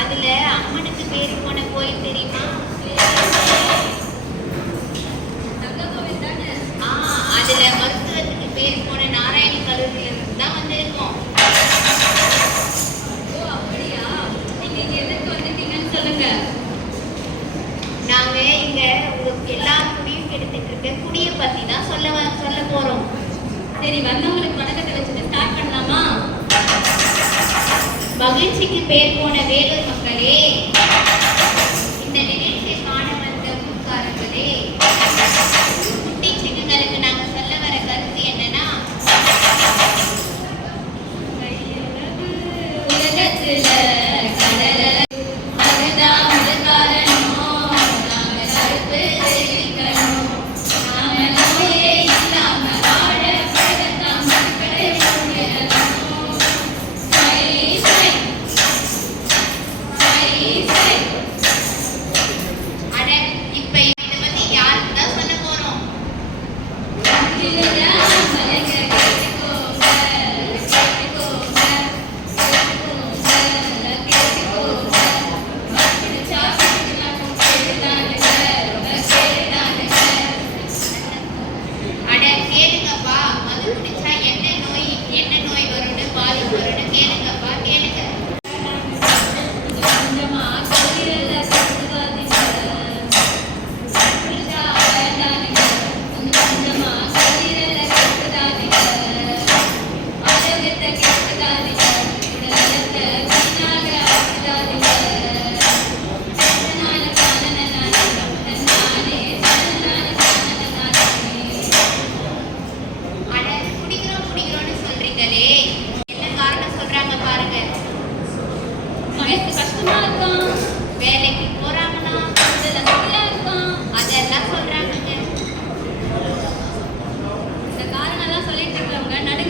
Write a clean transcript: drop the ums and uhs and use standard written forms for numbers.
அதுல அம்மனுக்கு பேரு போன கோயில் தெரியுமா? அதுல மருத்துவத்துக்கு பேரு போன நாராயணி கல்லூரியில இருந்து தான் வந்திருக்கோம். அப்படியா? நீங்க எதுக்கு வந்துட்டீங்கன்னு சொல்லுங்க. நாங்க இங்க உங்களுக்கு எல்லா குடியும் கெடுத்துட்டு இருக்க குடிய பத்தி தான் சொல்ல போறோம். சரி, வந்தவங்களுக்கு வணக்கத்தை வச்சுட்டு ஸ்டார்ட் பண்ணலாமா? மகிழ்ச்சிக்கு பேர் போன வேலூர் மக்களே, இந்த நிகழ்ச்சியை காண வந்த ஊர்க்காரர்களே, குட்டி சின்னங்களுக்கு நாங்க சொல்ல வர கருத்து என்னன்னா, உலகத்துல வேலைக்கு போறாங்கன்னா அதெல்லாம் சொல்றாங்க. இந்த காரணம் எல்லாம் சொல்லிட்டு இருக்கவங்க நடுங்க